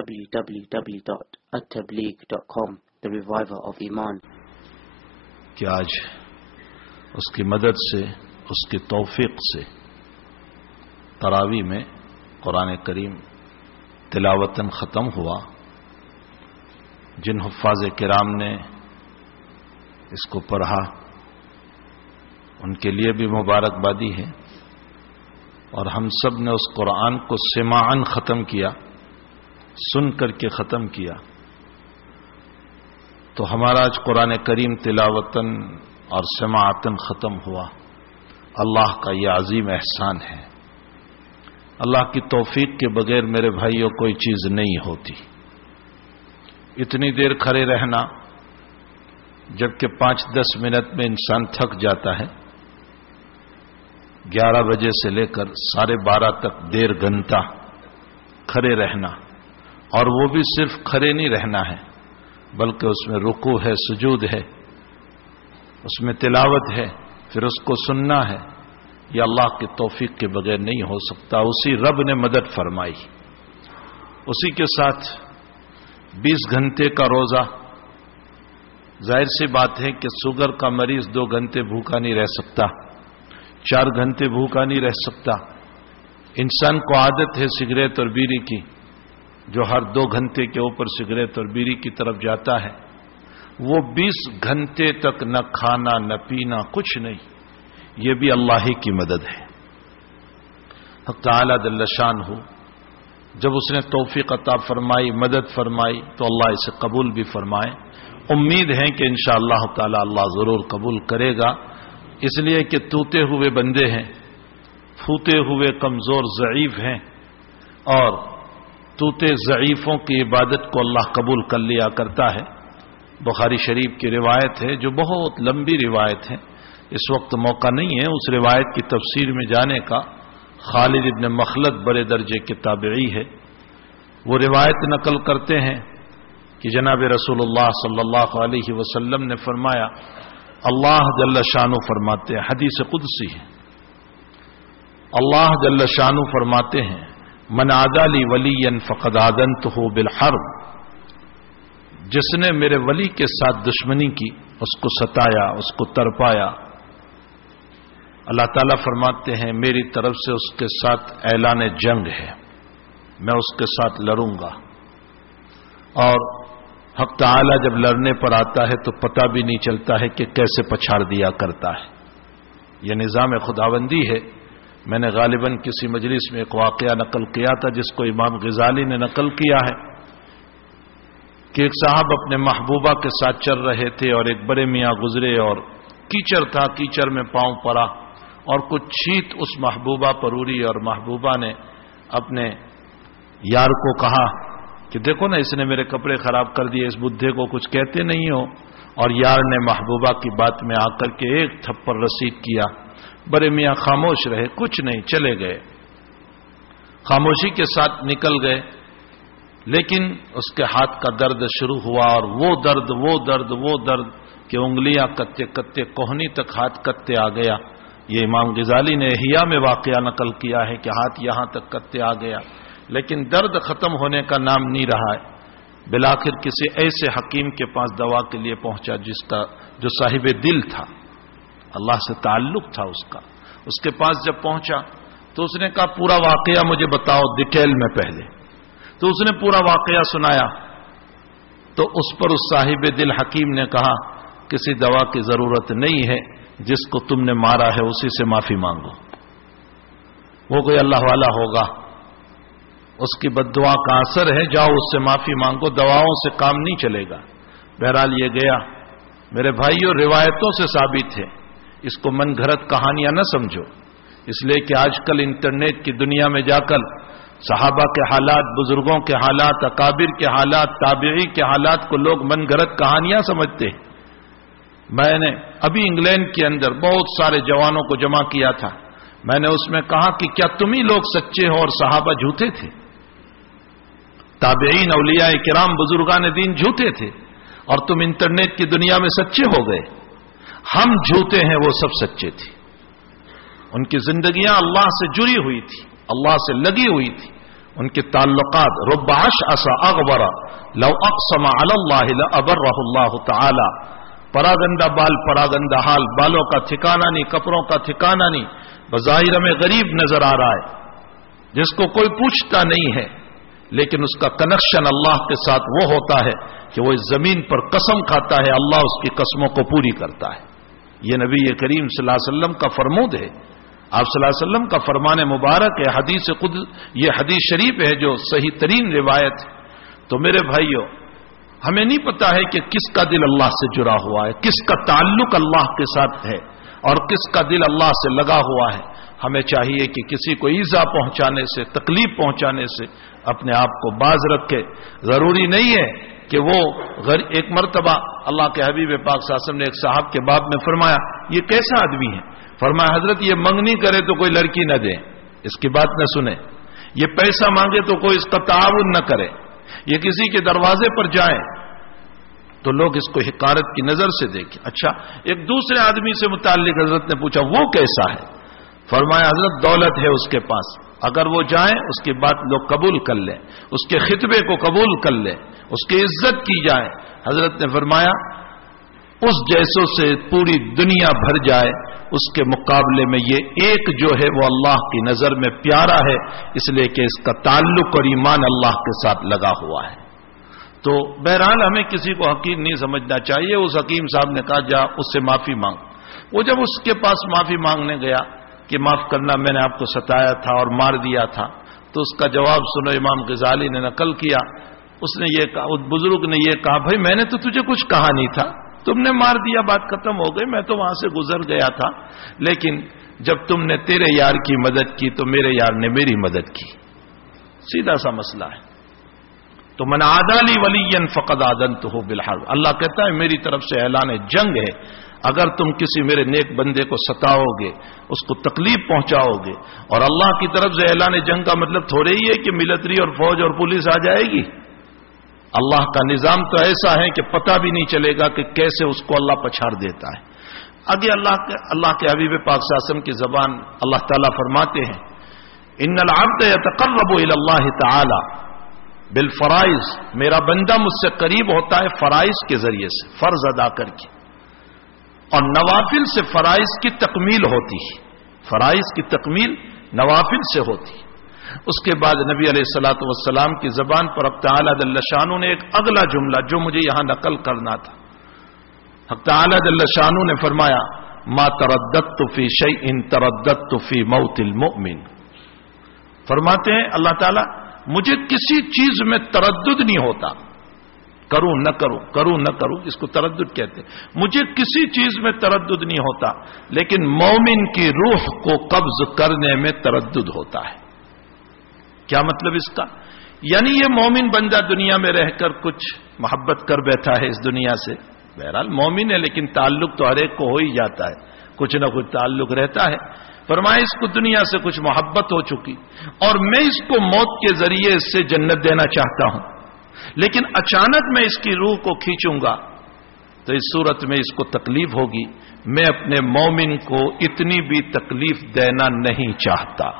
www.attableek.com, the reviver of Iman. کہ آج اس کی مدد سے، اس کی توفیق سے تراویح میں قرآن کریم تلاوتاً ختم ہوا. جن حفاظ کرام نے اس کو پڑھا ان کے لیے بھی مبارکبادی ہے، اور ہم سب نے اس قرآن کو سماعاً ختم کیا، سن کر کے ختم کیا. تو ہمارا آج قرآن کریم تلاوتاً اور سماعتاً ختم ہوا. اللہ کا یہ عظیم احسان ہے. اللہ کی توفیق کے بغیر میرے بھائیوں کوئی چیز نہیں ہوتی. اتنی دیر کھڑے رہنا، جبکہ 5-10 منٹ میں انسان تھک جاتا ہے. 11 بجے سے لے کر 12:30 تک 1.5 گھنٹہ کھڑے رہنا، اور وہ بھی صرف کھڑے نہیں رہنا ہے، بلکہ اس میں رکوع ہے، سجود ہے، اس میں تلاوت ہے، پھر اس کو سننا ہے. یہ اللہ کی توفیق کے بغیر نہیں ہو سکتا. اسی رب نے مدد فرمائی. اسی کے ساتھ 20 گھنٹے کا روزہ. ظاہر سی بات ہے کہ شوگر کا مریض 2 گھنٹے بھوکا نہیں رہ سکتا، 4 گھنٹے بھوکا نہیں رہ سکتا. انسان کو عادت ہے سگریٹ اور بیڑی کی، جو ہر 2 گھنٹے کے اوپر سگریٹ اور بیڑی کی طرف جاتا ہے. وہ 20 گھنٹے تک نہ کھانا نہ پینا، کچھ نہیں. یہ بھی اللہ ہی کی مدد ہے. حق تعالی جل شانہ جب اس نے توفیق عطا فرمائی، مدد فرمائی، تو اللہ اسے قبول بھی فرمائے. امید ہے کہ انشاءاللہ تعالی اللہ ضرور قبول کرے گا، اس لیے کہ ٹوٹے ہوئے بندے ہیں، پھوٹے ہوئے کمزور ضعیف ہیں، اور ٹوٹے ضعیفوں کی عبادت کو اللہ قبول کر لیا کرتا ہے. بخاری شریف کی روایت ہے، جو بہت لمبی روایت ہے، اس وقت موقع نہیں ہے اس روایت کی تفسیر میں جانے کا. خالد ابن مخلد بڑے درجے کے تابعی ہے. وہ روایت نقل کرتے ہیں کہ جناب رسول اللہ صلی اللہ علیہ وسلم نے فرمایا، اللہ جل شانہ فرماتے ہیں، حدیث قدسی ہے، اللہ جل شانہ فرماتے ہیں، من عادى لي وليا فقد آذنته بالحرب. جس نے میرے ولی کے ساتھ دشمنی کی، اس کو ستایا، اس کو تڑپایا، اللہ تعالیٰ فرماتے ہیں میری طرف سے اس کے ساتھ اعلان جنگ ہے، میں اس کے ساتھ لڑوں گا. اور حق تعالیٰ جب لڑنے پر آتا ہے تو پتہ بھی نہیں چلتا ہے کہ کیسے پچھاڑ دیا کرتا ہے. یہ نظام خداوندی ہے. میں نے غالباً کسی مجلس میں ایک واقعہ نقل کیا تھا، جس کو امام غزالی نے نقل کیا ہے، کہ ایک صاحب اپنے محبوبہ کے ساتھ چل رہے تھے، اور ایک بڑے میاں گزرے، اور کیچڑ تھا، کیچڑ میں پاؤں پڑا، اور کچھ چھینٹ اس محبوبہ پر اڑی، اور محبوبہ نے اپنے یار کو کہا کہ دیکھو نا، اس نے میرے کپڑے خراب کر دیے، اس بدھے کو کچھ کہتے نہیں ہو. اور یار نے محبوبہ کی بات میں آ کر کے ایک تھپڑ رسید کیا. بڑے میاں خاموش رہے، کچھ نہیں، چلے گئے، خاموشی کے ساتھ نکل گئے. لیکن اس کے ہاتھ کا درد شروع ہوا، اور وہ درد کہ انگلیاں کتے کتے، کوہنی تک ہاتھ کتے آ گیا. یہ امام غزالی نے احیاء میں واقعہ نقل کیا ہے کہ ہاتھ یہاں تک کتے آ گیا، لیکن درد ختم ہونے کا نام نہیں رہا ہے. بالآخر کسی ایسے حکیم کے پاس دوا کے لیے پہنچا، جو صاحب دل تھا، اللہ سے تعلق تھا اس کا. اس کے پاس جب پہنچا تو اس نے کہا پورا واقعہ مجھے بتاؤ ڈیٹیل میں پہلے. تو اس نے پورا واقعہ سنایا. تو اس پر اس صاحب دل حکیم نے کہا کسی دوا کی ضرورت نہیں ہے، جس کو تم نے مارا ہے اسی سے معافی مانگو. وہ کوئی اللہ والا ہوگا، اس کی بد دعا کا اثر ہے، جاؤ اس سے معافی مانگو، دواؤں سے کام نہیں چلے گا. بہرحال یہ گیا. میرے بھائیوں، روایتوں سے ثابت ہے، اس کو من گھڑت کہانیاں نہ سمجھو. اس لیے کہ آج کل انٹرنیٹ کی دنیا میں جا کر صحابہ کے حالات، بزرگوں کے حالات، اکابر کے حالات، تابعی کے حالات کو لوگ من گھڑت کہانیاں سمجھتے ہیں. میں نے ابھی انگلینڈ کے اندر بہت سارے جوانوں کو جمع کیا تھا. میں نے اس میں کہا کہ کیا تم ہی لوگ سچے ہو اور صحابہ جھوٹے تھے؟ تابعین، اولیاء کرام، بزرگان دین جھوٹے تھے، اور تم انٹرنیٹ کی دنیا میں سچے ہو گئے. ہم جھوٹے ہیں، وہ سب سچے تھے. ان کی زندگیاں اللہ سے جڑی ہوئی تھی، اللہ سے لگی ہوئی تھی. ان کے تعلقات رب اشعث اغبر لو اقسم علی اللہ لابرہ اللہ تعالی، پراگندہ بال پراگندہ حال، بالوں کا ٹھکانہ نہیں، کپڑوں کا ٹھکانہ نہیں، بظاہر میں غریب نظر آ رہا ہے، جس کو کوئی پوچھتا نہیں ہے، لیکن اس کا کنیکشن اللہ کے ساتھ وہ ہوتا ہے کہ وہ اس زمین پر قسم کھاتا ہے، اللہ اس کی قسموں کو پوری کرتا ہے۔ یہ نبی کریم صلی اللہ علیہ وسلم کا فرمود ہے، آپ صلی اللہ علیہ وسلم کا فرمان مبارک ہے، یہ حدیث شریف ہے جو صحیح ترین روایت ہے۔ تو میرے بھائیوں، ہمیں نہیں پتا ہے کہ کس کا دل اللہ سے جڑا ہوا ہے، کس کا تعلق اللہ کے ساتھ ہے اور کس کا دل اللہ سے لگا ہوا ہے۔ ہمیں چاہیے کہ کسی کو ایذا پہنچانے سے، تکلیف پہنچانے سے اپنے آپ کو باز رکھے۔ ضروری نہیں ہے کہ وہ ایک مرتبہ اللہ کے حبیب پاک صلی اللہ علیہ وسلم نے ایک صاحب کے باب میں فرمایا، یہ کیسا آدمی ہے؟ فرمایا حضرت یہ منگنی کرے تو کوئی لڑکی نہ دے، اس کی بات نہ سنے، یہ پیسہ مانگے تو کوئی اس کا تعاون نہ کرے، یہ کسی کے دروازے پر جائے تو لوگ اس کو حقارت کی نظر سے دیکھیں۔ اچھا، ایک دوسرے آدمی سے متعلق حضرت نے پوچھا وہ کیسا ہے؟ فرمایا حضرت دولت ہے اس کے پاس، اگر وہ جائیں اس کی بات لوگ قبول کر لیں، اس کے خطبے کو قبول کر لیں، اس کی عزت کی جائے۔ حضرت نے فرمایا اس جیسوں سے پوری دنیا بھر جائے، اس کے مقابلے میں یہ ایک جو ہے وہ اللہ کی نظر میں پیارا ہے، اس لیے کہ اس کا تعلق اور ایمان اللہ کے ساتھ لگا ہوا ہے۔ تو بہرحال ہمیں کسی کو حقیر نہیں سمجھنا چاہیے۔ اس حکیم صاحب نے کہا جا اس سے معافی مانگ۔ وہ جب اس کے پاس معافی مانگنے گیا کہ معاف کرنا میں نے آپ کو ستایا تھا اور مار دیا تھا، تو اس کا جواب سنو، امام غزالی نے نقل کیا، اس نے یہ کہا، اس بزرگ نے یہ کہا، بھائی میں نے تو تجھے کچھ کہا نہیں تھا، تم نے مار دیا، بات ختم ہو گئی، میں تو وہاں سے گزر گیا تھا، لیکن جب تم نے تیرے یار کی مدد کی تو میرے یار نے میری مدد کی، سیدھا سا مسئلہ ہے۔ تو من عادی لی ولیا فقد آذنتہ بالحرب، اللہ کہتا ہے میری طرف سے اعلان جنگ ہے، اگر تم کسی میرے نیک بندے کو ستاؤ گے، اس کو تکلیف پہنچاؤ گے، اور اللہ کی طرف سے اعلان جنگ کا مطلب تھوڑے ہی ہے کہ ملٹری اور فوج اور پولیس آ جائے گی۔ اللہ کا نظام تو ایسا ہے کہ پتہ بھی نہیں چلے گا کہ کیسے اس کو اللہ پچھاڑ دیتا ہے۔ آگے اللہ کے حبیب پاک صلی اللہ علیہ وسلم کی زبان اللہ تعالیٰ فرماتے ہیں، ان العبد یتقرب الی اللہ تعالی بالفرائض، میرا بندہ مجھ سے قریب ہوتا ہے فرائض کے ذریعے سے، فرض ادا کر کے، اور نوافل سے فرائض کی تکمیل ہوتی ہے، فرائض کی تکمیل نوافل سے ہوتی ہے۔ اس کے بعد نبی علیہ الصلوۃ والسلام کی زبان پر حق تعالی جل شانہ نے ایک اگلا جملہ جو مجھے یہاں نقل کرنا تھا، حق تعالی جل شانہ نے فرمایا ما ترددت فی شیء ترددت فی موت المؤمن، فرماتے ہیں اللہ تعالی مجھے کسی چیز میں تردد نہیں ہوتا، کروں نہ کروں، کروں نہ کروں، اس کو تردد کہتے ہیں، مجھے کسی چیز میں تردد نہیں ہوتا، لیکن مومن کی روح کو قبض کرنے میں تردد ہوتا ہے۔ کیا مطلب اس کا؟ یعنی یہ مومن بندہ دنیا میں رہ کر کچھ محبت کر بیٹھا ہے اس دنیا سے، بہرحال مومن ہے لیکن تعلق تو ہر ایک کو ہو ہی جاتا ہے، کچھ نہ کچھ تعلق رہتا ہے۔ فرمایا اس کو دنیا سے کچھ محبت ہو چکی اور میں اس کو موت کے ذریعے اس سے جنت دینا چاہتا ہوں، لیکن اچانک میں اس کی روح کو کھینچوں گا تو اس صورت میں اس کو تکلیف ہوگی، میں اپنے مومن کو اتنی بھی تکلیف دینا نہیں چاہتا۔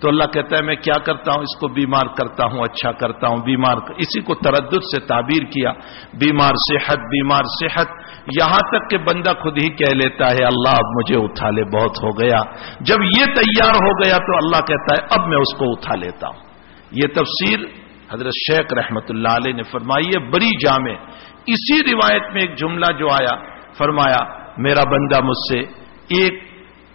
تو اللہ کہتا ہے میں کیا کرتا ہوں، اس کو بیمار کرتا ہوں، اچھا کرتا ہوں، بیمار، اسی کو تردد سے تعبیر کیا، بیمار صحت، بیمار صحت، یہاں تک کہ بندہ خود ہی کہہ لیتا ہے اللہ اب مجھے اٹھا لے، بہت ہو گیا۔ جب یہ تیار ہو گیا تو اللہ کہتا ہے اب میں اس کو اٹھا لیتا ہوں۔ یہ تفسیر حضرت شیخ رحمت اللہ علیہ نے فرمائی ہے بڑی جامع۔ اسی روایت میں ایک جملہ جو آیا، فرمایا میرا بندہ مجھ سے ایک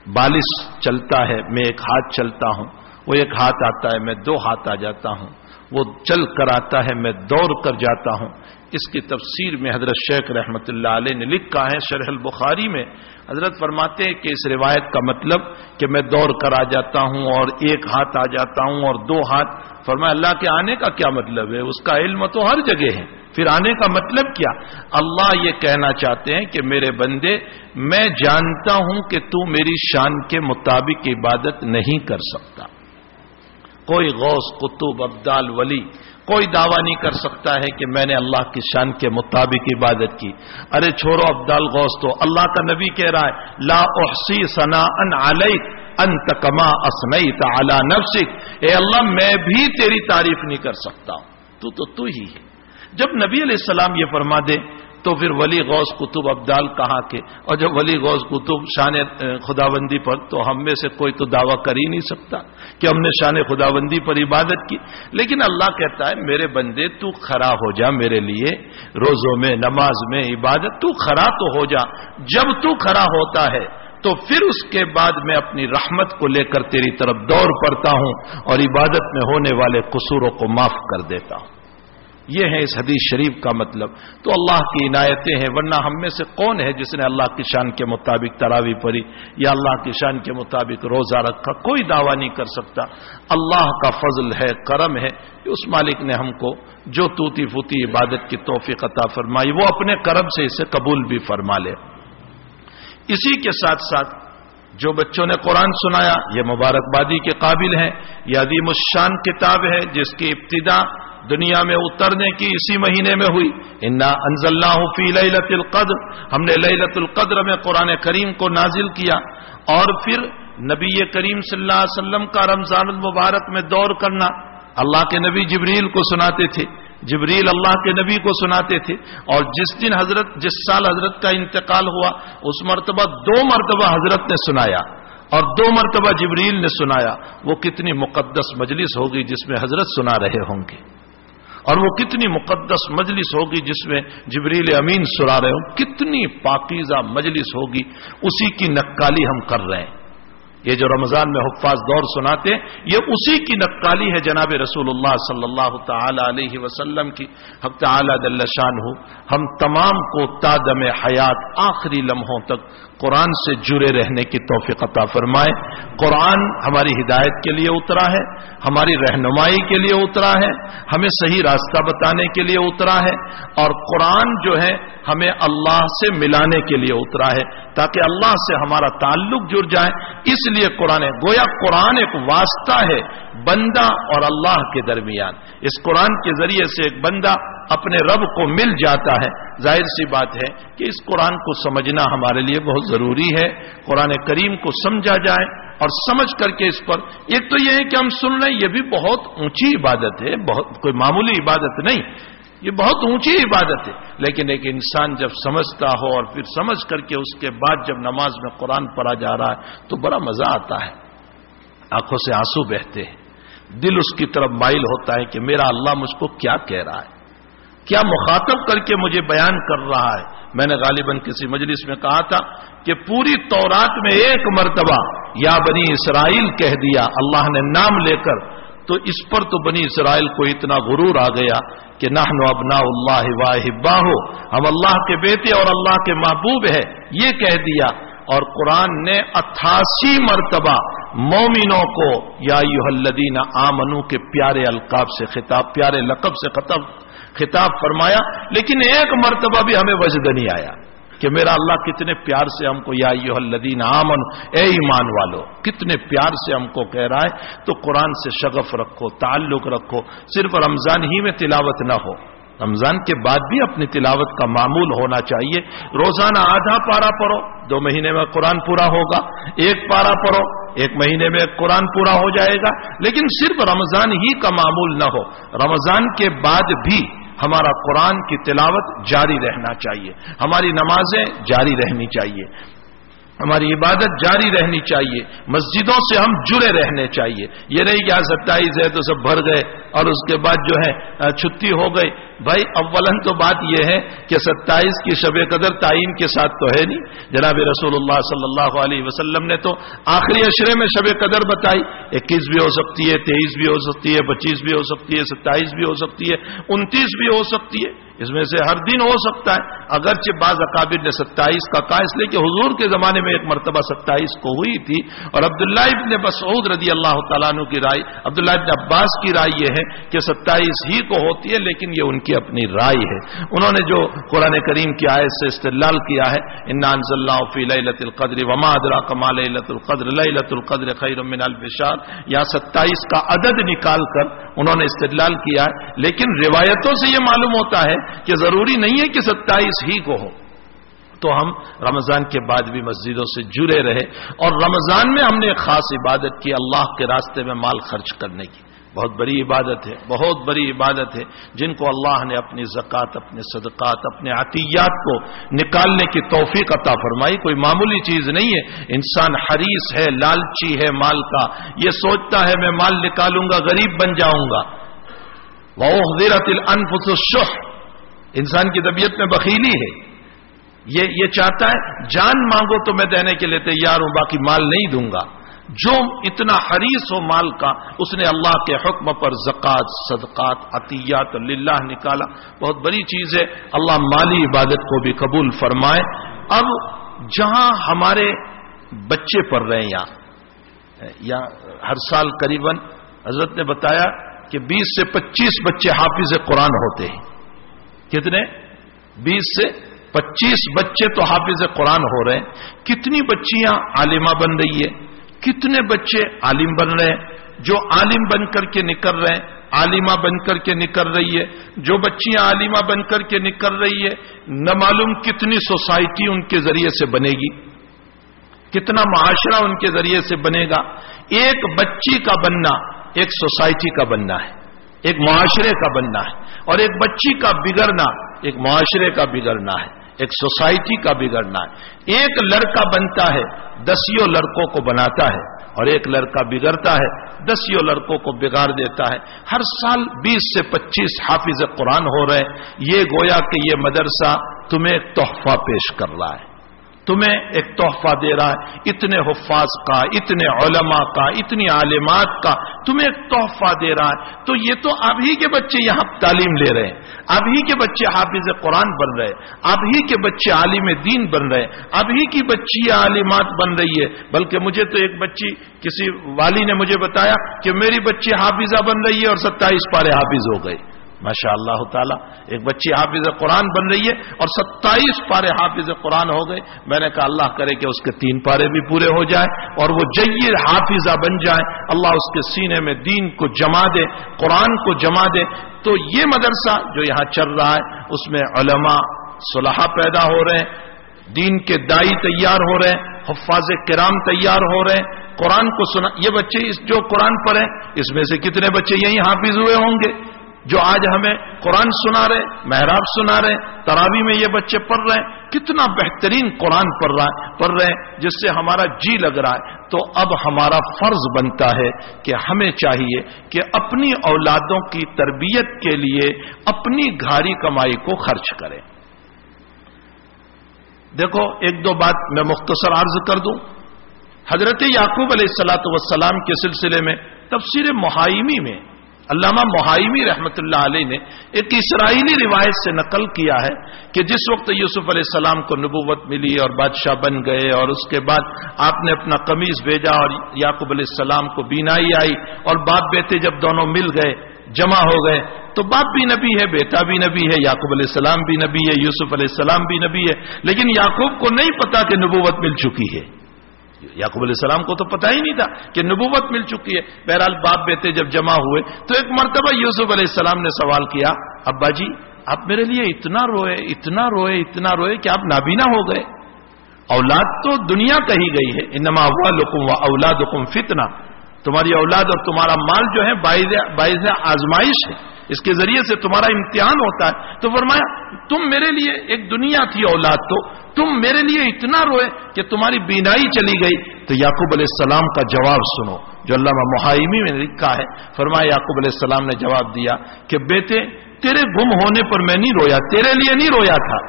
بالش چلتا ہے، میں ایک ہاتھ چلتا ہوں، وہ ایک ہاتھ آتا ہے میں دو ہاتھ آ جاتا ہوں، وہ چل کر آتا ہے میں دوڑ کر جاتا ہوں۔ اس کی تفسیر میں حضرت شیخ رحمت اللہ علیہ نے لکھا ہے شرح البخاری میں، حضرت فرماتے ہیں کہ اس روایت کا مطلب کہ میں دوڑ کر آ جاتا ہوں اور ایک ہاتھ آ جاتا ہوں اور دو ہاتھ، فرمایا اللہ کے آنے کا کیا مطلب ہے؟ اس کا علم تو ہر جگہ ہے، پھر آنے کا مطلب کیا؟ اللہ یہ کہنا چاہتے ہیں کہ میرے بندے میں جانتا ہوں کہ تو میری شان کے مطابق عبادت نہیں کر سکتا۔ کوئی غوث، قطب، ابدال، ولی کوئی دعویٰ نہیں کر سکتا ہے کہ میں نے اللہ کی شان کے مطابق عبادت کی۔ ارے چھوڑو ابدال غوث، تو اللہ کا نبی کہہ رہا ہے لا احصی ثناء علیک، انت کما اثنیت علی نفسک، اے اللہ میں بھی تیری تعریف نہیں کر سکتا ہوں، تو ہی ہے۔ جب نبی علیہ السلام یہ فرما دے تو پھر ولی غوث قطب ابدال کہاں کے، اور جب ولی غوث قطب شان خداوندی پر، تو ہم میں سے کوئی تو دعویٰ کر ہی نہیں سکتا کہ ہم نے شان خداوندی پر عبادت کی۔ لیکن اللہ کہتا ہے میرے بندے تو کھڑا ہو جا میرے لیے، روزوں میں، نماز میں، عبادت، تو کھڑا تو ہو جا۔ جب تو کھڑا ہوتا ہے تو پھر اس کے بعد میں اپنی رحمت کو لے کر تیری طرف دوڑ پڑتا ہوں اور عبادت میں ہونے والے قصوروں کو معاف کر دیتا ہوں۔ یہ ہے اس حدیث شریف کا مطلب۔ تو اللہ کی عنایتیں ہیں، ورنہ ہم میں سے کون ہے جس نے اللہ کی شان کے مطابق تراویح پڑھی یا اللہ کی شان کے مطابق روزہ رکھا؟ کوئی دعویٰ نہیں کر سکتا۔ اللہ کا فضل ہے، کرم ہے کہ اس مالک نے ہم کو جو توتی فوتی عبادت کی توفیق عطا فرمائی، وہ اپنے کرم سے اسے قبول بھی فرما لے۔ اسی کے ساتھ ساتھ جو بچوں نے قرآن سنایا یہ مبارکبادی کے قابل ہیں۔ یہ عظیم الشان کتاب ہے جس کی ابتدا دنیا میں اترنے کی اسی مہینے میں ہوئی۔ انا انزلناہ فی لیلۃ القدر، ہم نے لیلۃ القدر میں قرآن کریم کو نازل کیا۔ اور پھر نبی کریم صلی اللہ علیہ وسلم کا رمضان المبارک میں دور کرنا، اللہ کے نبی جبریل کو سناتے تھے، جبریل اللہ کے نبی کو سناتے تھے۔ اور جس سال حضرت کا انتقال ہوا اس مرتبہ 2 مرتبہ حضرت نے سنایا اور 2 مرتبہ جبریل نے سنایا۔ وہ کتنی مقدس مجلس ہوگی جس میں حضرت سنا رہے ہوں گے، اور وہ کتنی مقدس مجلس ہوگی جس میں جبریل امین سنا رہے ہوں، کتنی پاکیزہ مجلس ہوگی، اسی کی نقالی ہم کر رہے ہیں۔ یہ جو رمضان میں حفاظ دور سناتے یہ اسی کی نقالی ہے جناب رسول اللہ صلی اللہ تعالی علیہ وسلم کی۔ حق تعالی جل شانہ ہم تمام کو تا دم حیات آخری لمحوں تک قرآن سے جڑے رہنے کی توفیق عطا فرمائے۔ قرآن ہماری ہدایت کے لیے اترا ہے، ہماری رہنمائی کے لیے اترا ہے، ہمیں صحیح راستہ بتانے کے لیے اترا ہے، اور قرآن جو ہے ہمیں اللہ سے ملانے کے لیے اترا ہے تاکہ اللہ سے ہمارا تعلق جڑ جائے۔ اس لیے قرآن گویا قرآن ایک واسطہ ہے بندہ اور اللہ کے درمیان۔ اس قرآن کے ذریعے سے ایک بندہ اپنے رب کو مل جاتا ہے۔ ظاہر سی بات ہے کہ اس قرآن کو سمجھنا ہمارے لیے بہت ضروری ہے۔ قرآن کریم کو سمجھا جائے اور سمجھ کر کے اس پر، ایک تو یہ ہے کہ ہم سن رہے ہیں، یہ بھی بہت اونچی عبادت ہے، بہت کوئی معمولی عبادت نہیں، یہ بہت اونچی عبادت ہے۔ لیکن ایک انسان جب سمجھتا ہو اور پھر سمجھ کر کے اس کے بعد جب نماز میں قرآن پڑھا جا رہا ہے تو بڑا مزہ آتا ہے، آنکھوں سے آنسو بہتے ہیں، دل اس کی طرف مائل ہوتا ہے کہ میرا اللہ مجھ کو کیا کہہ رہا ہے، کیا مخاطب کر کے مجھے بیان کر رہا ہے۔ میں نے غالباً کسی مجلس میں کہا تھا کہ پوری تورات میں 1 مرتبہ یا بنی اسرائیل کہہ دیا اللہ نے نام لے کر، تو اس پر تو بنی اسرائیل کو اتنا غرور آ گیا کہ نحن ابناء اللہ واحباہ، ہم اللہ کے بیٹے اور اللہ کے محبوب ہے، یہ کہہ دیا۔ اور قرآن نے 88 مرتبہ مومنوں کو یا ایھا الذین آمنو کے پیارے القاب سے خطاب، پیارے لقب سے خطاب فرمایا، لیکن 1 مرتبہ بھی ہمیں وجد نہیں آیا کہ میرا اللہ کتنے پیار سے ہم کو یا ایھا الذین آمنو، اے ایمان والو، کتنے پیار سے ہم کو کہہ رہا ہے۔ تو قرآن سے شغف رکھو، تعلق رکھو، صرف رمضان ہی میں تلاوت نہ ہو، رمضان کے بعد بھی اپنی تلاوت کا معمول ہونا چاہیے۔ روزانہ آدھا پارہ پڑھو، 2 مہینے میں قرآن پورا ہوگا، 1 پارہ پڑھو، 1 مہینے میں قرآن پورا ہو جائے گا، لیکن صرف رمضان ہی کا معمول نہ ہو، رمضان کے بعد بھی ہمارا قرآن کی تلاوت جاری رہنا چاہیے، ہماری نمازیں جاری رہنی چاہیے، ہماری عبادت جاری رہنی چاہیے، مسجدوں سے ہم جڑے رہنے چاہیے۔ یہ نہیں کہ 27 ہے تو سب بھر گئے اور اس کے بعد جو ہے چھٹی ہو گئی۔ بھائی اولاً تو بات یہ ہے کہ 27 کی شب قدر تعین کے ساتھ تو ہے نہیں، جناب رسول اللہ صلی اللہ علیہ وسلم نے تو آخری عشرے میں شب قدر بتائی، 21 بھی ہو سکتی ہے، 23 بھی ہو سکتی ہے، 25 بھی ہو سکتی ہے، 27 بھی ہو سکتی ہے، 29 بھی ہو سکتی ہے، اس میں سے ہر دن ہو سکتا ہے۔ اگرچہ بعض اکابر نے 27 کا کہا، اس لیے کہ حضور کے زمانے میں 1 مرتبہ 27 کو ہوئی تھی، اور عبداللہ ابن مسعود رضی اللہ تعالیٰ عنہ کی رائے، عبداللہ ابن عباس کی رائے یہ ہے کہ 27 ہی کو ہوتی ہے، لیکن یہ ان کی اپنی رائے ہے۔ انہوں نے جو قرآن کریم کی آیت سے استدلال کیا ہے، انا انزلناہ فی لیلۃ القدر وما ادراک ما لیلۃ القدر لیلۃ القدر خیر من الف شہر، یا 27 کا عدد نکال کر انہوں نے استدلال کیا ہے، لیکن روایتوں سے یہ معلوم ہوتا ہے کہ ضروری نہیں ہے کہ 27 ہی کو ہو، تو ہم رمضان کے بعد بھی مسجدوں سے جڑے رہے، اور رمضان میں ہم نے ایک خاص عبادت کی، اللہ کے راستے میں مال خرچ کرنے کی۔ بہت بڑی عبادت ہے، بہت بڑی عبادت ہے، جن کو اللہ نے اپنی زکوٰۃ، اپنے صدقات، اپنے عطیات کو نکالنے کی توفیق عطا فرمائی۔ کوئی معمولی چیز نہیں ہے۔ انسان حریص ہے، لالچی ہے مال کا، یہ سوچتا ہے میں مال نکالوں گا غریب بن جاؤں گا۔ وَأُحْضِرَتِ الْأَنفُسُ الشُّحَّ، انسان کی طبیعت میں بخیلی ہے، یہ چاہتا ہے جان مانگو تو میں دینے کے لیے تیار ہوں، باقی مال نہیں دوں گا۔ جو اتنا حریص ہو مال کا، اس نے اللہ کے حکم پر زکوٰۃ، صدقات، عطیات للہ نکالا۔ بہت بڑی چیز ہے، اللہ مالی عبادت کو بھی قبول فرمائے۔ اب جہاں ہمارے بچے پڑھ رہے ہیں یا ہر سال قریباً حضرت نے بتایا کہ 20 سے 25 بچے حافظ قرآن ہوتے ہیں۔ کتنے؟ 20 سے 25 بچے تو حافظ قرآن ہو رہے ہیں۔ کتنی بچیاں عالمہ بن رہی ہے، کتنے بچے عالم بن رہے ہیں۔ جو عالم بن کر کے نکل رہے ہیں، عالمہ بن کر کے نکل رہی ہے، جو بچیاں عالمہ بن کر کے نکل رہی ہے، نہ معلوم کتنی سوسائٹی ان کے ذریعے سے بنے گی، کتنا معاشرہ ان کے ذریعے سے بنے گا۔ ایک بچی کا بننا ایک سوسائٹی کا بننا ہے، ایک معاشرے کا بننا ہے، اور ایک بچی کا بگڑنا ایک معاشرے کا بگڑنا ہے، ایک سوسائٹی کا بگڑنا ہے۔ ایک لڑکا بنتا ہے 10 لڑکوں کو بناتا ہے، اور ایک لڑکا بگڑتا ہے 10 لڑکوں کو بگاڑ دیتا ہے۔ ہر سال 20 سے 25 حافظ قرآن ہو رہے ہیں۔ یہ گویا کہ یہ مدرسہ تمہیں ایک تحفہ پیش کر رہا ہے، تمہیں ایک تحفہ دے رہا ہے، اتنے حفاظ کا، اتنے علماء کا، اتنی عالمات کا تمہیں ایک تحفہ دے رہا ہے۔ تو یہ تو ابھی کے بچے یہاں تعلیم لے رہے ہیں، ابھی کے بچے حافظ قرآن بن رہے ہیں، ابھی کے بچے عالم دین بن رہے ہیں، ابھی کی بچی عالمات بن رہی ہے۔ بلکہ مجھے تو ایک بچی، کسی والی نے مجھے بتایا کہ میری بچی حافظہ بن رہی ہے اور 27 پارے حافظ ہو گئے۔ ماشاء اللہ تعالیٰ، ایک بچی حافظ قرآن بن رہی ہے اور 27 پارے حافظ قرآن ہو گئے۔ میں نے کہا اللہ کرے کہ اس کے 3 پارے بھی پورے ہو جائیں اور وہ جید حافظہ بن جائیں، اللہ اس کے سینے میں دین کو جما دے، قرآن کو جما دے۔ تو یہ مدرسہ جو یہاں چل رہا ہے، اس میں علماء صلحاء پیدا ہو رہے ہیں، دین کے دائی تیار ہو رہے ہیں، حفاظ کرام تیار ہو رہے ہیں، قرآن کو سنا۔ یہ بچے جو قرآن پڑھیں، اس میں سے کتنے بچے یہیں حافظ ہوئے ہوں گے جو آج ہمیں قرآن سنا رہے، محراب سنا رہے، تراویح میں یہ بچے پڑھ رہے ہیں۔ کتنا بہترین قرآن پڑھ رہے ہیں، جس سے ہمارا جی لگ رہا ہے۔ تو اب ہمارا فرض بنتا ہے کہ ہمیں چاہیے کہ اپنی اولادوں کی تربیت کے لیے اپنی گھاری کمائی کو خرچ کریں۔ دیکھو، 1-2 بات میں مختصر عرض کر دوں۔ حضرت یعقوب علیہ السلام کے سلسلے میں تفسیر محایمی میں علامہ محایمی رحمت اللہ علیہ نے ایک اسرائیلی روایت سے نقل کیا ہے کہ جس وقت یوسف علیہ السلام کو نبوت ملی اور بادشاہ بن گئے، اور اس کے بعد آپ نے اپنا قمیص بھیجا اور یعقوب علیہ السلام کو بینائی آئی، اور باپ بیٹے جب دونوں مل گئے، جمع ہو گئے، تو باپ بھی نبی ہے، بیٹا بھی نبی ہے، یعقوب علیہ السلام بھی نبی ہے، یوسف علیہ السلام بھی نبی ہے، لیکن یعقوب کو نہیں پتا کہ نبوت مل چکی ہے۔ یعقوب علیہ السلام کو تو پتا ہی نہیں تھا کہ نبوت مل چکی ہے۔ بہرحال باپ بیٹے جب جمع ہوئے تو ایک مرتبہ یوسف علیہ السلام نے سوال کیا، ابا جی آپ میرے لیے اتنا روئے کہ آپ نابینا ہو گئے۔ اولاد تو دنیا کہی گئی ہے، انما اموالکم و اولادکم فتنہ، تمہاری اولاد اور تمہارا مال جو ہے باعث آزمائش ہے، اس کے ذریعے سے تمہارا امتحان ہوتا ہے۔ تو فرمایا تم میرے لیے ایک دنیا تھی اولاد، تو تم میرے لیے اتنا روئے کہ تمہاری بینائی چلی گئی۔ تو یعقوب علیہ السلام کا جواب سنو جو علامہ محایمی میں لکھا ہے۔ فرمایا یعقوب علیہ السلام نے جواب دیا کہ بیٹے تیرے گم ہونے پر میں نہیں رویا، تیرے لیے نہیں رویا تھا،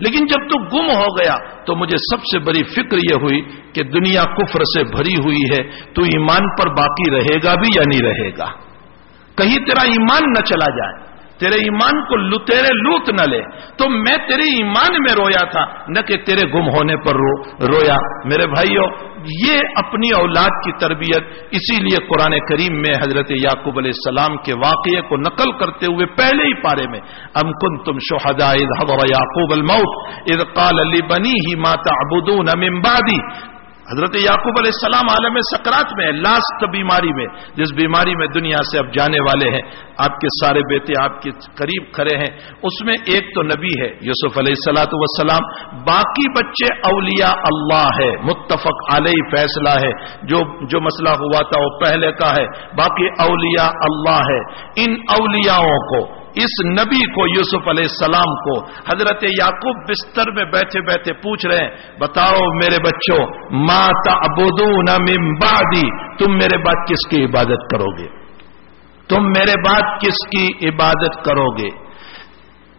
لیکن جب تو گم ہو گیا تو مجھے سب سے بڑی فکر یہ ہوئی کہ دنیا کفر سے بھری ہوئی ہے، تو ایمان پر باقی رہے گا بھی یا نہیں رہے گا، کہیں تیرا ایمان نہ چلا جائے، تیرے ایمان کو لٹیرے لوٹ نہ لے۔ تو میں تیرے ایمان میں رویا تھا، نہ کہ تیرے گم ہونے پر رویا۔ میرے بھائیوں، یہ اپنی اولاد کی تربیت، اسی لیے قرآن کریم میں حضرت یعقوب علیہ السلام کے واقعے کو نقل کرتے ہوئے پہلے ہی پارے میں ام کنتم شہداء اذ حضر یعقوب الموت اذ قال لبنیہ ما تعبدون من بعدی حضرت یعقوب علیہ السلام عالم سکرات میں، لاسٹ بیماری میں، جس بیماری میں دنیا سے اب جانے والے ہیں، آپ کے سارے بیٹے آپ کے قریب کھڑے ہیں، اس میں ایک تو نبی ہے یوسف علیہ الصلوۃ والسلام، باقی بچے اولیاء اللہ ہے، متفق علیہ فیصلہ ہے، جو مسئلہ ہوا تھا وہ پہلے کا ہے، باقی اولیاء اللہ ہے۔ ان اولیاءوں کو، اس نبی کو، یوسف علیہ السلام کو حضرت یعقوب بستر میں بیٹھے بیٹھے پوچھ رہے ہیں، بتاؤ میرے بچوں، ما تعبدون من بعدی، تم میرے بعد کس کی عبادت کرو گے؟ تم میرے بعد کس کی عبادت کرو گے؟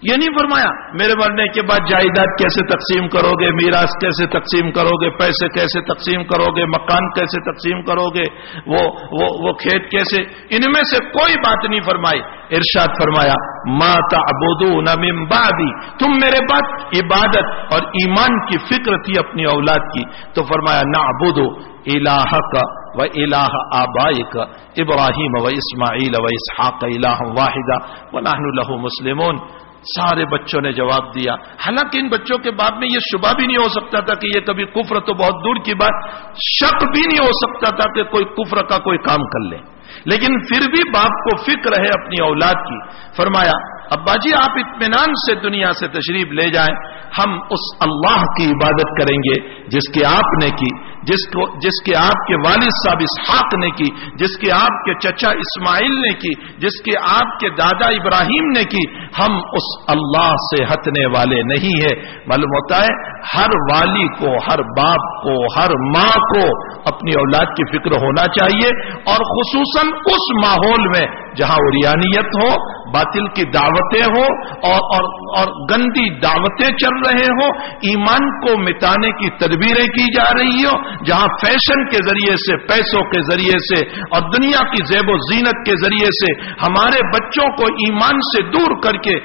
یہ نہیں فرمایا میرے مرنے کے بعد جائیداد کیسے تقسیم کرو گے، میراث کیسے تقسیم کرو گے، پیسے کیسے تقسیم کرو گے، مکان کیسے تقسیم کرو گے، وہ کھیت کیسے، ان میں سے کوئی بات نہیں فرمائی۔ ارشاد فرمایا ما تعبدون من بعدی، تم میرے بعد عبادت اور ایمان کی فکر تھی اپنی اولاد کی، تو فرمایا نعبد الہک و الہ آبائک ابراہیم و اسماعیل و اسحاق الہ واحدا ونحن لہ مسلمون۔ سارے بچوں نے جواب دیا، حالانکہ ان بچوں کے باپ میں یہ شبہ بھی نہیں ہو سکتا تھا کہ یہ کبھی کفر، تو بہت دور کی بات، شک بھی نہیں ہو سکتا تھا کہ کوئی کفر کا کوئی کام کر لے، لیکن پھر بھی باپ کو فکر ہے اپنی اولاد کی۔ فرمایا ابا جی آپ اطمینان سے دنیا سے تشریف لے جائیں، ہم اس اللہ کی عبادت کریں گے جس کی آپ نے کی، جس کے آپ کے والد صاحب اسحاق نے کی، جس کے آپ کے چچا اسماعیل نے کی، جس کے آپ کے دادا ابراہیم نے کی۔ ہم اس اللہ سے ہٹنے والے نہیں ہیں۔ معلوم ہوتا ہے ہر والی کو، ہر باپ کو، ہر ماں کو اپنی اولاد کی فکر ہونا چاہیے، اور خصوصاً اس ماحول میں جہاں عریانیت ہو، باطل کی دعوتیں ہو اور گندی دعوتیں چل رہے ہو، ایمان کو مٹانے کی تدبیریں کی جا رہی ہو، جہاں فیشن کے ذریعے سے، پیسوں کے ذریعے سے اور دنیا کی زیب و زینت کے ذریعے سے ہمارے بچوں کو ایمان سے دور کر کے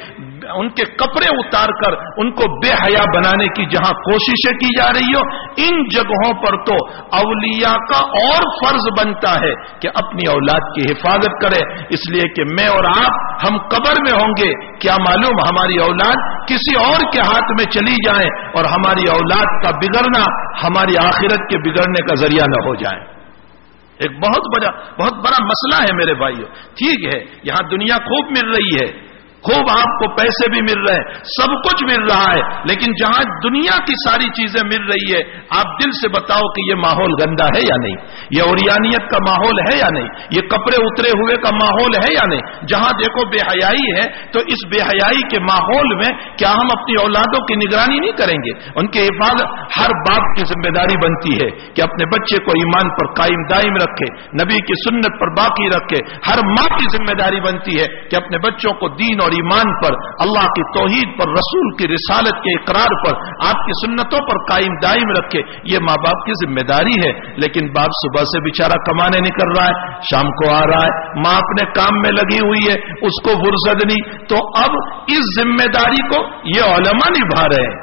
ان کے کپڑے اتار کر ان کو بے حیا بنانے کی جہاں کوششیں کی جا رہی ہو، ان جگہوں پر تو اولیاء کا اور فرض بنتا ہے کہ اپنی اولاد کی حفاظت کرے، اس لیے کہ میں اور آپ ہم قبر میں ہوں گے، کیا معلوم ہماری اولاد کسی اور کے ہاتھ میں چلی جائیں اور ہماری اولاد کا بگڑنا ہماری آخرت کے بگڑنے کا ذریعہ نہ ہو جائے۔ ایک بہت بڑا مسئلہ ہے میرے بھائیو۔ ٹھیک ہے یہاں دنیا خوب مل رہی ہے، خوب آپ کو پیسے بھی مل رہے ہیں، سب کچھ مل رہا ہے، لیکن جہاں دنیا کی ساری چیزیں مل رہی ہے، آپ دل سے بتاؤ کہ یہ ماحول گندا ہے یا نہیں، یہ عریانیت کا ماحول ہے یا نہیں، یہ کپڑے اترے ہوئے کا ماحول ہے یا نہیں۔ جہاں دیکھو بے حیائی ہے، تو اس بے حیائی کے ماحول میں کیا ہم اپنی اولادوں کی نگرانی نہیں کریں گے؟ ان کی حفاظت ہر باپ کی ذمہ داری بنتی ہے کہ اپنے بچے کو ایمان پر قائم دائم رکھے، نبی کی سنت پر باقی رکھے۔ ہر ماں کی ذمہ داری بنتی ہے کہ اپنے بچوں کو دین اور ایمان پر، اللہ کی توحید پر، رسول کی رسالت کے اقرار پر، آپ کی سنتوں پر قائم دائم رکھے۔ یہ ماں باپ کی ذمہ داری ہے، لیکن باپ صبح سے بیچارہ کمانے نکل رہا ہے، شام کو آ رہا ہے، ماں اپنے کام میں لگی ہوئی ہے، اس کو فرصت نہیں، تو اب اس ذمہ داری کو یہ علماء نبھا رہے ہیں۔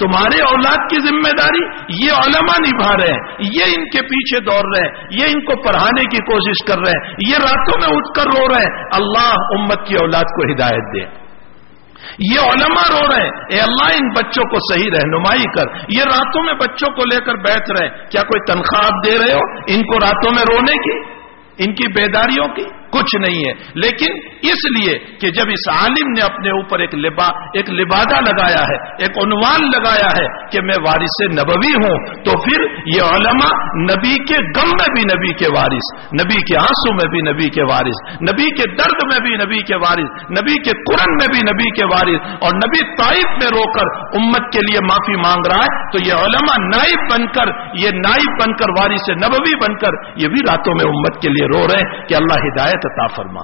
تمہارے اولاد کی ذمہ داری یہ علماء نبھا رہے ہیں، یہ ان کے پیچھے دوڑ رہے ہیں، یہ ان کو پڑھانے کی کوشش کر رہے ہیں، یہ راتوں میں اٹھ کر رو رہے ہیں اللہ امت کی اولاد کو ہدایت دے۔ یہ علماء رو رہے ہیں اے اللہ ان بچوں کو صحیح رہنمائی کر، یہ راتوں میں بچوں کو لے کر بیٹھ رہے ہیں، کیا کوئی تنخواہ آپ دے رہے ہو ان کو راتوں میں رونے کی، ان کی بیداریوں کی؟ کچھ نہیں ہے، لیکن اس لیے کہ جب اس عالم نے اپنے اوپر ایک لبادہ لگایا ہے، ایک عنوان لگایا ہے کہ میں وارث نبوی ہوں، تو پھر یہ علماء نبی کے غم میں بھی نبی کے وارث، نبی کے آنسو میں بھی نبی کے وارث، نبی کے درد میں بھی نبی کے وارث، نبی کے قرن میں بھی نبی کے وارث، اور نبی طائف میں رو کر امت کے لیے معافی مانگ رہا ہے، تو یہ علماء نائب بن کر وارث نبوی بن کر یہ بھی راتوں میں امت کے لیے رو رہے ہیں کہ اللہ ہدایت عطا فرما۔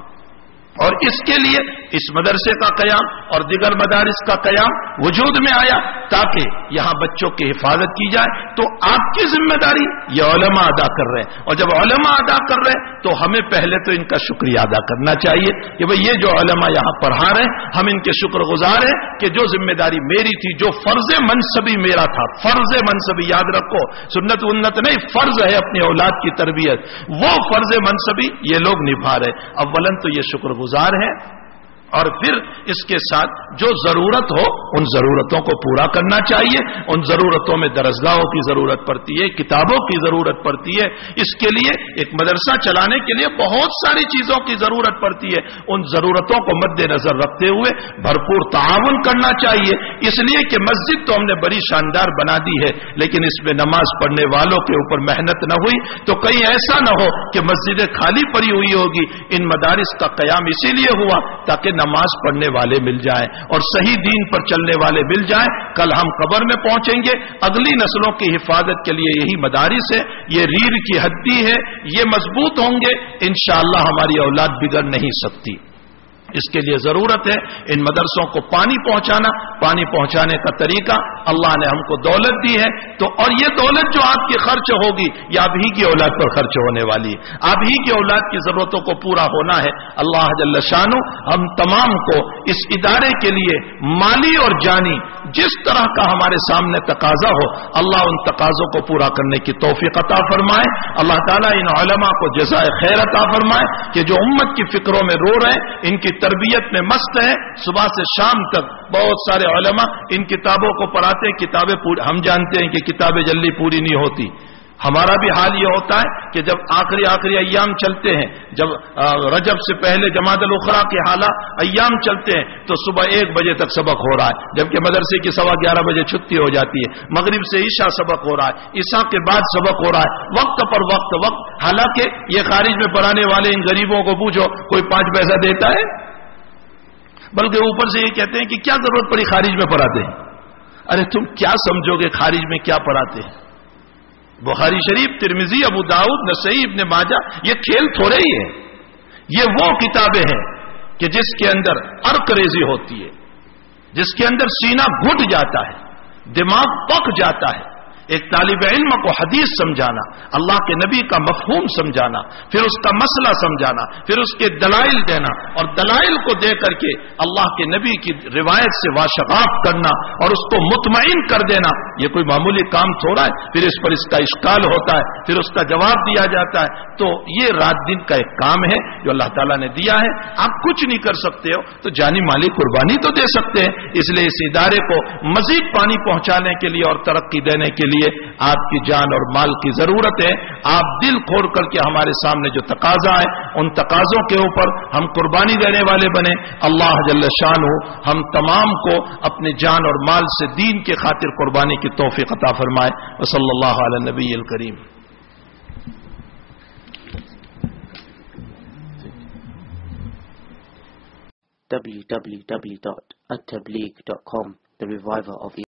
اور اس کے لیے اس مدرسے کا قیام اور دیگر مدارس کا قیام وجود میں آیا تاکہ یہاں بچوں کی حفاظت کی جائے۔ تو آپ کی ذمہ داری یہ علماء ادا کر رہے ہیں، اور جب علماء ادا کر رہے ہیں تو ہمیں پہلے تو ان کا شکریہ ادا کرنا چاہیے کہ بھئی یہ جو علماء یہاں پڑھا رہے ہیں ہم ان کے شکر گزار ہیں کہ جو ذمہ داری میری تھی، جو فرض منصبی میرا تھا، فرض منصبی یاد رکھو، سنت ونت نہیں، فرض ہے اپنی اولاد کی تربیت، وہ فرض منصبی یہ لوگ نبھا رہے۔ اولاً تو یہ شکر گزار ہے، اور پھر اس کے ساتھ جو ضرورت ہو ان ضرورتوں کو پورا کرنا چاہیے. ان ضرورتوں میں درسگاہوں کی ضرورت پڑتی ہے, کتابوں کی ضرورت پڑتی ہے. اس کے لیے ایک مدرسہ چلانے کے لیے بہت ساری چیزوں کی ضرورت پڑتی ہے. ان ضرورتوں کو مد نظر رکھتے ہوئے بھرپور تعاون کرنا چاہیے. اس لیے کہ مسجد تو ہم نے بڑی شاندار بنا دی ہے, لیکن اس میں نماز پڑھنے والوں کے اوپر محنت نہ ہوئی تو کہیں ایسا نہ ہو کہ مسجدیں خالی پڑی ہوئی ہوگی. ان مدارس کا قیام اسی لیے ہوا تاکہ نماز پڑھنے والے مل جائیں اور صحیح دین پر چلنے والے مل جائیں. کل ہم قبر میں پہنچیں گے, اگلی نسلوں کی حفاظت کے لیے یہی مدارس ہے, یہ ریڑھ کی ہڈی ہے, یہ مضبوط ہوں گے انشاءاللہ ہماری اولاد بگڑ نہیں سکتی. اس کے لیے ضرورت ہے ان مدرسوں کو پانی پہنچانا. پانی پہنچانے کا طریقہ اللہ نے ہم کو دولت دی ہے تو, اور یہ دولت جو آپ کی خرچ ہوگی یہ آپ ہی کی اولاد پر خرچ ہونے والی ہے, آپ ہی کی اولاد کی ضرورتوں کو پورا ہونا ہے. اللہ جل شانہ ہم تمام کو اس ادارے کے لیے مالی اور جانی جس طرح کا ہمارے سامنے تقاضا ہو اللہ ان تقاضوں کو پورا کرنے کی توفیق عطا فرمائے. اللہ تعالیٰ ان علماء کو جزائے خیر عطا فرمائے کہ جو امت کی فکروں میں رو رہے ہیں, ان کی تربیت میں مست ہے. صبح سے شام تک بہت سارے علماء ان کتابوں کو پڑھاتے ہیں. کتابیں ہم جانتے ہیں کہ کتابیں جلدی پوری نہیں ہوتی. ہمارا بھی حال یہ ہوتا ہے کہ جب آخری ایام چلتے ہیں, جب رجب سے پہلے جمادی الاخری کے حالات ایام چلتے ہیں تو صبح 1 بجے تک سبق ہو رہا ہے, جبکہ مدرسے کی 11:15 بجے چھٹی ہو جاتی ہے. مغرب سے عشاء سبق ہو رہا ہے, عشاء کے بعد سبق ہو رہا ہے, وقت پر وقت. حالانکہ یہ خارج میں پڑھانے والے ان غریبوں کو پوچھو کوئی 5 پیسہ دیتا ہے, بلکہ اوپر سے یہ کہتے ہیں کہ کیا ضرورت پڑی خارج میں پڑھاتے ہیں. ارے تم کیا سمجھو گے خارج میں کیا پڑھاتے ہیں؟ بخاری شریف, ترمذی, ابو داؤد, نسائی, ابن ماجہ, یہ کھیل تھوڑے ہی ہے. یہ وہ کتابیں ہیں کہ جس کے اندر عرق ریزی ہوتی ہے, جس کے اندر سینہ گھٹ جاتا ہے, دماغ پک جاتا ہے. ایک طالب علم کو حدیث سمجھانا, اللہ کے نبی کا مفہوم سمجھانا, پھر اس کا مسئلہ سمجھانا, پھر اس کے دلائل دینا, اور دلائل کو دے کر کے اللہ کے نبی کی روایت سے واشغاف کرنا اور اس کو مطمئن کر دینا, یہ کوئی معمولی کام تھوڑا ہے. پھر اس پر اس کا اشکال ہوتا ہے, پھر اس کا جواب دیا جاتا ہے. تو یہ رات دن کا ایک کام ہے جو اللہ تعالیٰ نے دیا ہے. آپ کچھ نہیں کر سکتے ہو تو جانی مالی قربانی تو دے سکتے ہیں. اس لیے اس ادارے کو مزید پانی پہنچانے کے لیے اور ترقی دینے کے لیے آپ کی جان اور مال کی ضرورت ہے. آپ دل کھول کر کے ہمارے سامنے جو تقاضا ہے ان تقاضوں کے اوپر ہم قربانی دینے والے بنے. اللہ جل شانہ ہم تمام کو اپنے جان اور مال سے دین کے خاطر قربانی کی توفیق عطا فرمائے. وصلی اللہ علی النبی الکریم. www.attableek.com, the reviver of